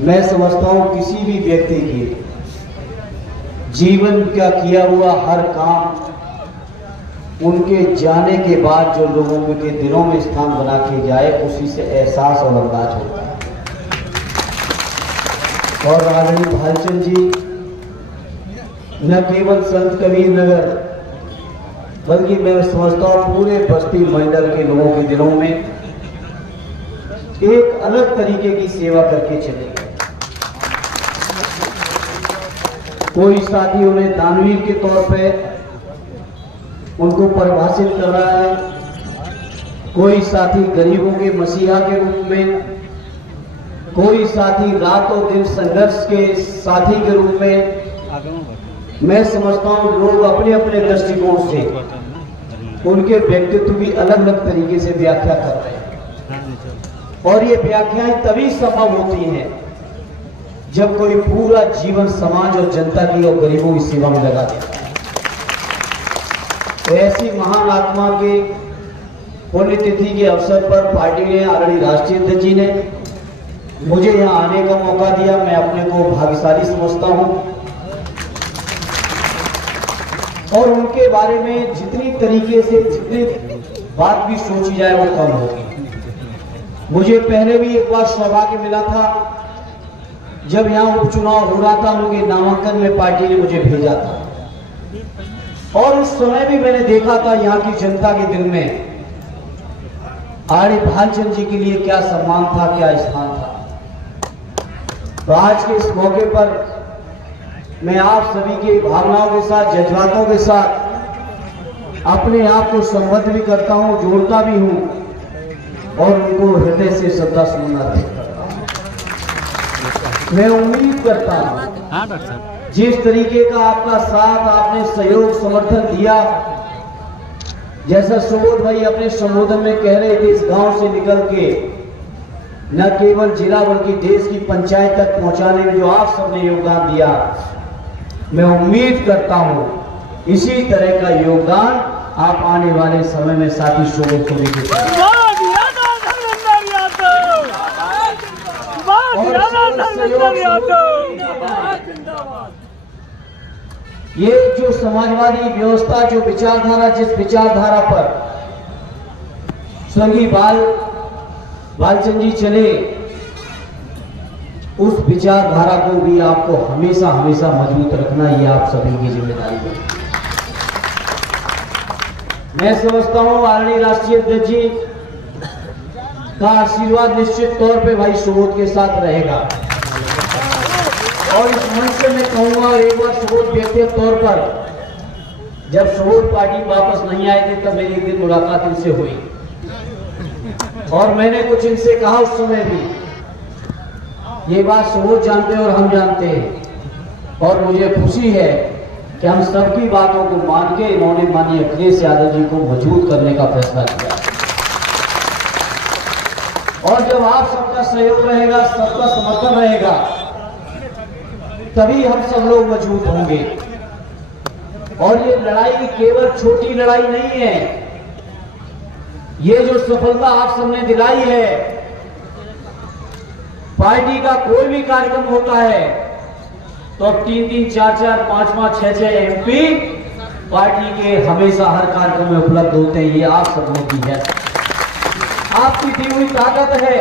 मैं समझता हूं किसी भी व्यक्ति के जीवन का किया हुआ हर काम उनके जाने के बाद जो लोगों के दिलों में स्थान बना के जाए, उसी से एहसास और अंदाज होता है। और आदरणीय भालचंद जी न केवल संत कबीर नगर, बल्कि मैं समझता हूँ पूरे बस्ती मंडल के लोगों के दिलों में एक अलग तरीके की सेवा करके चले गए। कोई साथी उन्हें दानवीर के तौर पे उनको परिभाषित कर रहा है, कोई साथी गरीबों के मसीहा के रूप में, कोई साथी रातों दिन संघर्ष के साथी के रूप में। मैं समझता हूं लोग अपने अपने दृष्टिकोण से उनके व्यक्तित्व की अलग अलग तरीके से व्याख्या कर रहे हैं, और ये व्याख्याएं तभी संभव होती हैं जब कोई पूरा जीवन समाज और जनता की और गरीबों की सेवा में लगा देता है। तो ऐसी महान आत्मा के पुण्यतिथि के अवसर पर पार्टी ने, आदरणीय राष्ट्रीय अध्यक्ष जी ने मुझे यहाँ आने का मौका दिया। मैं अपने को भाग्यशाली समझता हूँ, और उनके बारे में जितनी तरीके से जितनी बात भी सोची जाए वो कम होगी। मुझे पहले भी एक बार सौभाग्य मिला था जब यहाँ उपचुनाव हो रहा था, उनके नामांकन में पार्टी ने मुझे भेजा था, और उस समय भी मैंने देखा था यहाँ की जनता के दिल में आर्य भालचंद जी के लिए क्या सम्मान था, क्या स्थान था। तो आज के इस मौके पर मैं आप सभी की भावनाओं के साथ, जज्बातों के साथ अपने आप को संबद्ध भी करता हूं, जोड़ता भी हूं, और उनको हृदय से श्रद्धा सुमन अर्पित करता हूं। मैं उम्मीद करता हूं जिस तरीके का आपका साथ, आपने सहयोग समर्थन दिया, जैसा सुबोध भाई अपने संबोधन में कह रहे थे, इस गांव से निकल के न केवल जिला बल्कि देश की पंचायत तक पहुंचाने में जो आप सबने योगदान दिया, मैं उम्मीद करता हूं इसी तरह का योगदान आप आने वाले समय में साथी शोभा को देंगे। ये जो समाजवादी व्यवस्था, जो विचारधारा, जिस विचारधारा पर स्वर्गीय भालचंद जी चले, उस विचारधारा को भी आपको हमेशा हमेशा मजबूत रखना, ये आप सभी की जिम्मेदारी है। मैं समझता हूं आदरणीय राष्ट्रीय अध्यक्ष जी का आशीर्वाद निश्चित तौर पे भाई सुबोध के साथ रहेगा, और इस मंच से मैं कहूंगा, एक बार सुबोध व्यक्तिगत तौर पर जब सुबोध पार्टी वापस नहीं आए थे तब मेरी एक दिन मुलाकात इनसे हुई, और मैंने कुछ इनसे कहा उस समय भी। ये बात सुबोध जानते हैं और हम जानते हैं, और मुझे खुशी है कि हम सबकी बातों को मान के इन्होंने माननीय अखिलेश यादव जी को मजबूत करने का फैसला किया। और जब आप सबका सहयोग रहेगा, सबका समर्थन रहेगा, तभी हम सब लोग मजबूत होंगे। और ये लड़ाई केवल छोटी लड़ाई नहीं है, ये जो सफलता आप सबने दिलाई है, पार्टी का कोई भी कार्यक्रम होता है तो अब 3-3, 4-4, 5-5, 6-6 एमपी पार्टी के हमेशा हर कार्यक्रम में उपलब्ध होते हैं। ये आप सबों की है, आपकी दी हुई ताकत है।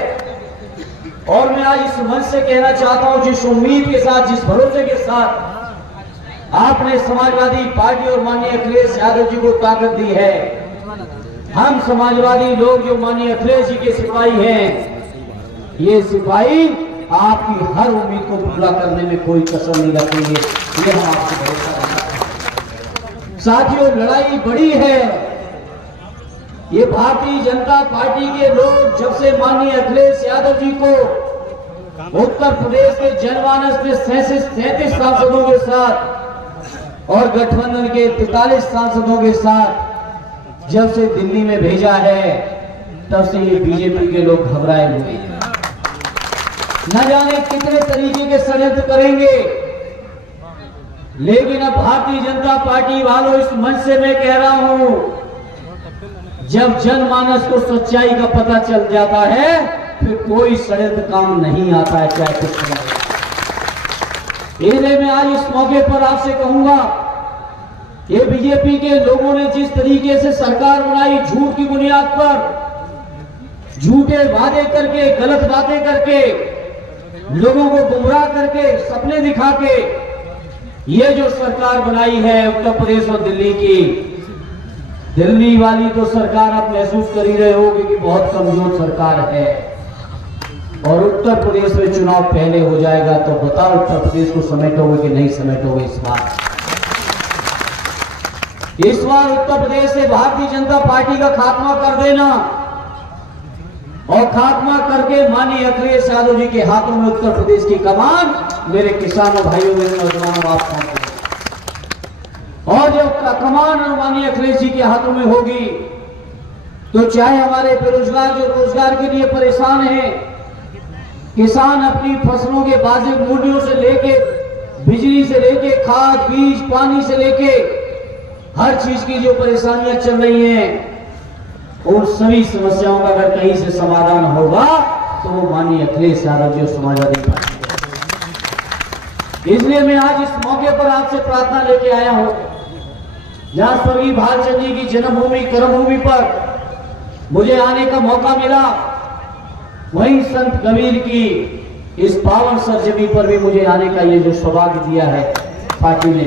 और मैं आज इस मंच से कहना चाहता हूं, जिस उम्मीद के साथ, जिस भरोसे के साथ आपने समाजवादी पार्टी और माननीय अखिलेश यादव जी को ताकत दी है, हम समाजवादी लोग जो माननीय अखिलेश जी के सिपाही हैं, ये सिपाही आपकी हर उम्मीद को पूरा करने में कोई कसर नहीं रखेंगे, ये हम आपसे भरोसा करते हैं। साथियों, लड़ाई बड़ी है। ये भारतीय जनता पार्टी के लोग जब से माननीय अखिलेश यादव जी को उत्तर प्रदेश के जनमानस में 37 सांसदों के साथ और गठबंधन के 43 सांसदों के साथ जब से दिल्ली में भेजा है, तब से ये बीजेपी के लोग घबराए हुए हैं। न जाने कितने तरीके के षड्यंत्र करेंगे, लेकिन अब भारतीय जनता पार्टी वालों, इस मंच से मैं कह रहा हूं, जब जनमानस को सच्चाई का पता चल जाता है फिर कोई षड्यंत्र काम नहीं आता है, चाहे कुछ नहीं। इसलिए मैं आज इस मौके पर आपसे कहूंगा, ये बीजेपी के लोगों ने जिस तरीके से सरकार बनाई, झूठ की बुनियाद पर, झूठे वादे करके, गलत बातें करके, लोगों को गुमराह करके, सपने दिखा के ये जो सरकार बनाई है उत्तर प्रदेश और दिल्ली की, दिल्ली वाली तो सरकार आप महसूस कर ही रहे होगे कि बहुत कमजोर सरकार है। और उत्तर प्रदेश में चुनाव पहले हो जाएगा तो बताओ उत्तर प्रदेश को समेटोगे कि नहीं समेटोगे? इस बार उत्तर प्रदेश से भारतीय जनता पार्टी का खात्मा कर देना और खात्मा करके माननीय अखिलेश यादव जी के हाथों में उत्तर प्रदेश की कमान मेरे किसानों भाइयों, मेरे नौजवानों, आप सौंप। और जब कमान माननीय अखिलेश जी के हाथों में होगी तो चाहे हमारे बेरोजगार जो रोजगार के लिए परेशान हैं, किसान अपनी फसलों के वाजिब मूल्यों से लेके, बिजली से लेके, खाद बीज पानी से लेके हर चीज की जो परेशानियां चल रही हैं, उन सभी समस्याओं का अगर कहीं से समाधान होगा तो वो माननीय अखिलेश यादव जी समाजवादी पार्टी। इसलिए मैं आज इस मौके पर आपसे प्रार्थना लेके आया हूं, जहां स्वर्गीय भालचंद्र जी की जन्मभूमि कर्मभूमि पर मुझे आने का मौका मिला, वहीं संत कबीर की इस पावन सरजमी पर भी मुझे आने का ये जो सौभाग्य दिया है पार्टी ने,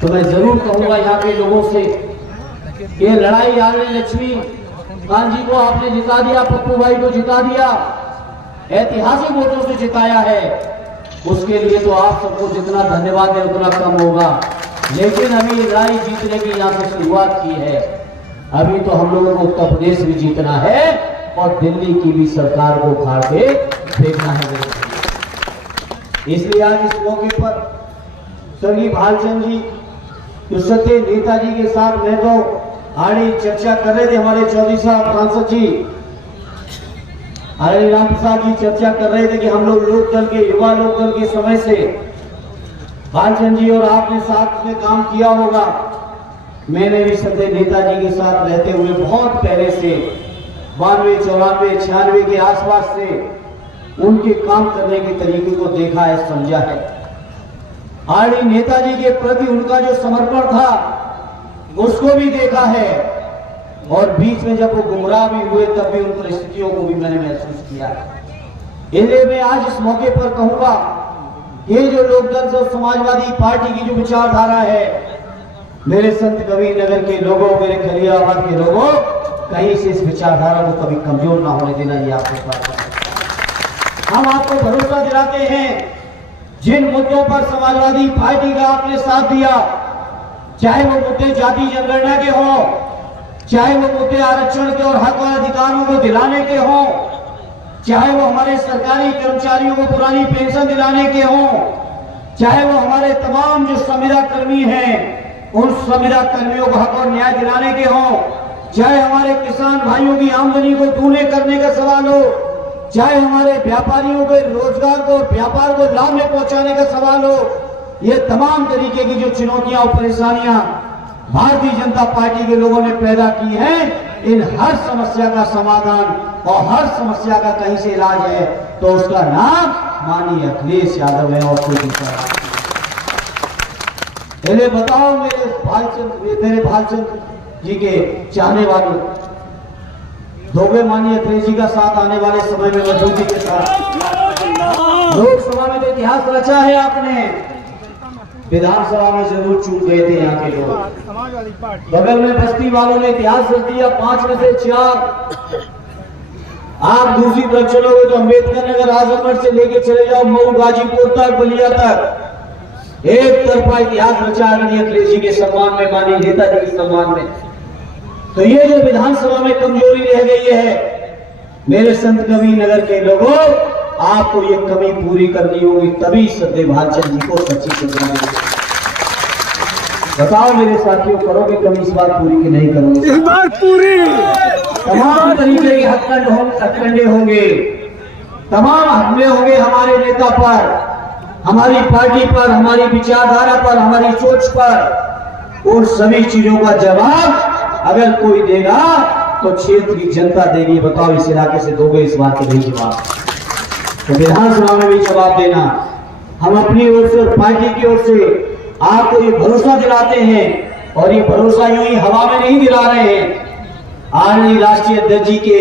तो मैं जरूर कहूंगा यहाँ के लोगों से, ये लड़ाई आने लक्ष्मी कांत जी को आपने जिता दिया, पप्पू भाई को जिता दिया, ऐतिहासिक वोटों से जिताया है, उसके लिए तो आप सबको जितना धन्यवाद है उतना कम होगा। लेकिन अभी लड़ाई जीतने की यहाँ से शुरुआत की है, अभी तो हम लोगों को उत्तर प्रदेश भी जीतना है और दिल्ली की भी सरकार को उखाड़ के देखना है। इसलिए आज इस मौके पर स्वर्गीय भालचंद्र जी जो सत्य नेताजी के साथ मैं तो आड़ी चर्चा कर रहे थे, हमारे चौधरी साहब सांसद जी आरडी राम प्रसाद जी चर्चा कर रहे थे कि हम लोग लोकदल के, युवा लोकदल के समय से भालचंद्र जी और आपने साथ में काम किया होगा। मैंने भी सत्य नेताजी के साथ रहते हुए बहुत पहले से 92, 94, 96 के आसपास से उनके काम करने के तरीके को देखा है, समझा है। आरडी नेताजी के प्रति उनका जो समर्पण था उसको भी देखा है, और बीच में जब वो गुमराह भी हुए तब भी उन परिस्थितियों को भी मैंने महसूस किया है। इसलिए मैं आज इस मौके पर कहूंगा, ये जो लोकदल और समाजवादी पार्टी की जो विचारधारा है, मेरे संत कबीर नगर के लोगों, मेरे खलियाबाद के लोगों, कहीं से इस विचारधारा को कभी कमजोर ना होने देना, ये आपको बात। हम आपको भरोसा दिलाते हैं, जिन मुद्दों पर समाजवादी पार्टी का आपने साथ दिया, चाहे वो मुद्दे जाति जनगणना के हों, चाहे वो मुद्दे आरक्षण के और हक और अधिकारों को दिलाने के हों, चाहे वो हमारे सरकारी कर्मचारियों को पुरानी पेंशन दिलाने के हों, चाहे वो हमारे तमाम जो संविदा कर्मी हैं उन संविदा कर्मियों को हक और न्याय दिलाने के हों, चाहे हमारे किसान भाइयों की आमदनी को दूने करने का सवाल हो, चाहे हमारे व्यापारियों के रोजगार को, व्यापार को लाभ में पहुंचाने का सवाल हो, ये तमाम तरीके की जो चुनौतियां और परेशानियां भारतीय जनता पार्टी के लोगों ने पैदा की हैं, इन हर समस्या का समाधान और हर समस्या का कहीं से इलाज है तो उसका नाम माननीय अखिलेश यादव है और कोई दूसरा। पहले बताओ मेरे भालचंद्र जी के चाहने वालों, दोगे माननीय अखिलेश जी का साथ आने वाले समय में मजबूती के साथ लोकसभा में तो इतिहास रचा है आपने, विधानसभा में जरूर चूक गए थे यहाँ के लोग। बगल में बस्ती वालों ने इतिहास रच दिया, 5 में से 4। आप दूसरी तरफ चलोगे तो अम्बेडकर नगर, आजमगढ़ से लेके चले जाओ मऊ, गाजीपुर तक, बलिया तक, एक तरफा इतिहास रचा है अखिलेश जी के सम्मान में, माननीय नेताजी के सम्मान में। तो ये जो विधानसभा में कमजोरी रह गई है, मेरे संत कबीर नगर के लोगों, आपको ये कमी पूरी करनी होगी, तभी सत्य भालचंद्र जी को सच्ची श्रद्धांजलि। बताओ मेरे साथियों, करोगे कमी इस बार पूरी कि नहीं करोगे? इस बार पूरी। तमाम तरीके के हथकंडे होंगे, तमाम हमले होंगे हमारे नेता पर, हमारी पार्टी पर, हमारी विचारधारा पर, हमारी सोच पर। उन सभी चीजों का जवाब अगर कोई देगा तो क्षेत्र की जनता देगी। बताओ इस इलाके से दोगे इस बात के नहीं जवाब? तो विधानसभा में भी जवाब देना। हम अपनी ओर से और पार्टी की ओर से आपको ये भरोसा दिलाते हैं, और ये भरोसा यूं ही हवा में नहीं दिला रहे हैं, आदरणीय राष्ट्रीय अध्यक्ष जी के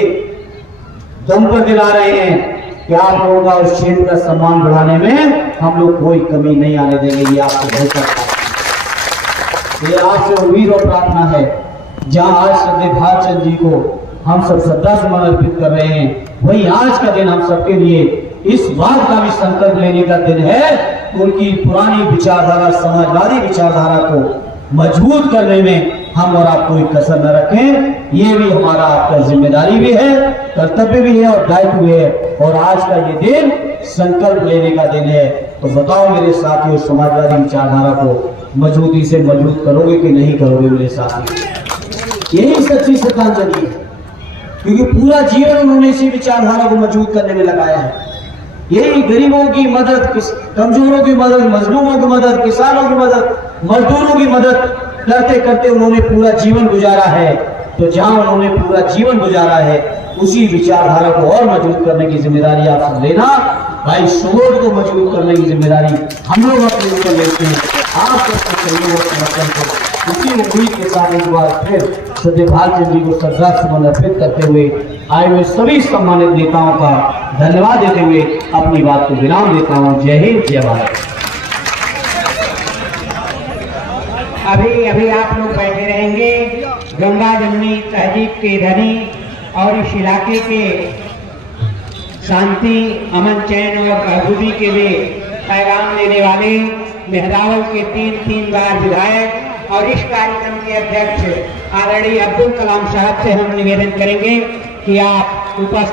दम पर दिला रहे हैं कि आप लोगों का उस क्षेत्र का सम्मान बढ़ाने में हम लोग कोई कमी नहीं आने देंगे। ये आपको भरोसा, ये आपसे उम्मीद और प्रार्थना है। जहां आज श्रद्धेय भालचंद्र जी को हम सब श्रद्धा सुमन अर्पित कर रहे हैं, वही आज का दिन हम सबके लिए इस बात का भी संकल्प लेने का दिन है, उनकी पुरानी विचारधारा, समाजवादी विचारधारा को मजबूत करने में हम और आप कोई कसर न रखें। ये भी हमारा आपका जिम्मेदारी भी है, कर्तव्य भी है और दायित्व भी है। और आज का ये दिन संकल्प लेने का दिन है। तो बताओ मेरे साथियों, समाजवादी विचारधारा को मजबूती से मजबूत करोगे कि नहीं करोगे मेरे साथियों? यही सच्ची श्रद्धांजलि है, क्योंकि पूरा जीवन उन्होंने इसी विचारधारा को मजबूत करने में लगाया है। यही गरीबों की मदद, कमजोरों की मदद, मजलूमों की मदद, किसानों की मदद, मजदूरों की मदद करते करते उन्होंने पूरा जीवन गुजारा है। तो जहां उन्होंने पूरा जीवन गुजारा है, उसी विचारधारा को और मजबूत करने की जिम्मेदारी आप सब लेना। भाई सोच को मजबूत करने की जिम्मेदारी हम लोग अपने ऊपर लेते हैं। आप सबका सहयोग और समर्थन को उसी उम्मीद के साथ एक बार फिर श्रद्धेय भालचंद्र जी को श्रद्धा सुमन अर्पित करते हुए आए हुए सभी सम्मानित नेताओं का धन्यवाद देते हुए अपनी बात को विराम देता हूँ। जय हिंद, जय भारत। अभी अभी आप लोग बैठे रहेंगे। गंगा जमुनी तहजीब के धनी और इस इलाके के शांति, अमन, चैन और बहबूदी के लिए पैगाम देने वाले मेहरावल के तीन बार विधायक और इस कार्यक्रम के अध्यक्ष आदरणीय अब्दुल कलाम साहब से हम निवेदन करेंगे कि आप उपस्थित